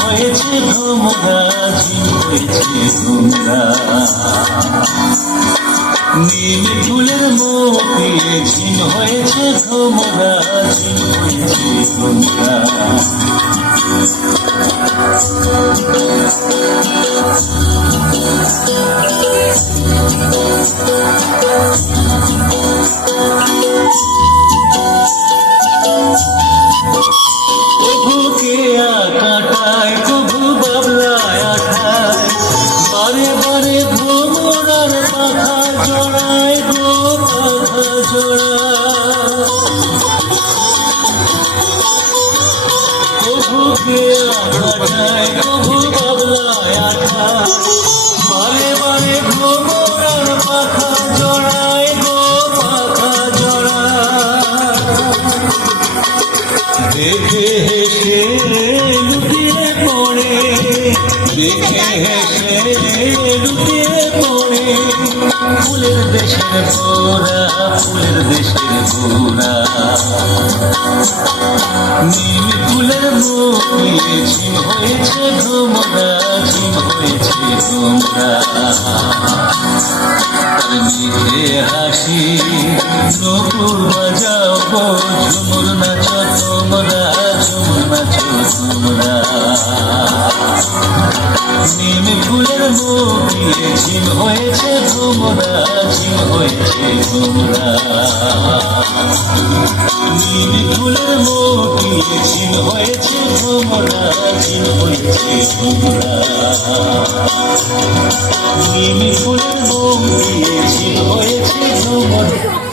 হয়েছে ভ্রমরা, ঝিম হয়েছে তোমরা। নীল ফুলের মতি ঝিম হয়েছে ভ্রমরা, ঝিম হয়েছে তোমরা। বারে বারে ভ্রমরার পাখা জড়ায় গো, পাখা জড়ায়। কভুকে আকাটায়, কভু বাবলায় আঠায়, বারে বারে ভ্রমরার পাখা জড়ায় গো, পাখা জড়ায়। দেখে হেসে লুটিয়ে পড়ে, দেখে হেসে লুটিয়ে পড়ে, ফুলের দেশের গোরা, ফুলের দেশের গোরা। নীল ফুলের মুখে ঝিম হয়েছে ভ্রমরা, ঝিম হয়েছে তোমরা। তার মিঠে হাসি নকুর বাজাও গো, ঝুমুর নাচো তোমরা, ঝুমুর নাচো তোমরা। নীল ফুলের মুখে ঝিম হয়েছে তোমরা, ঝিম হয়েছে তোমরা। নীল ফুলের মুখে ঝিম হয়েছে তোমরা, ঝিম হয়েছে তোমরা। নীল ফুলের মুখে ঝিম হয়েছে তোমরা।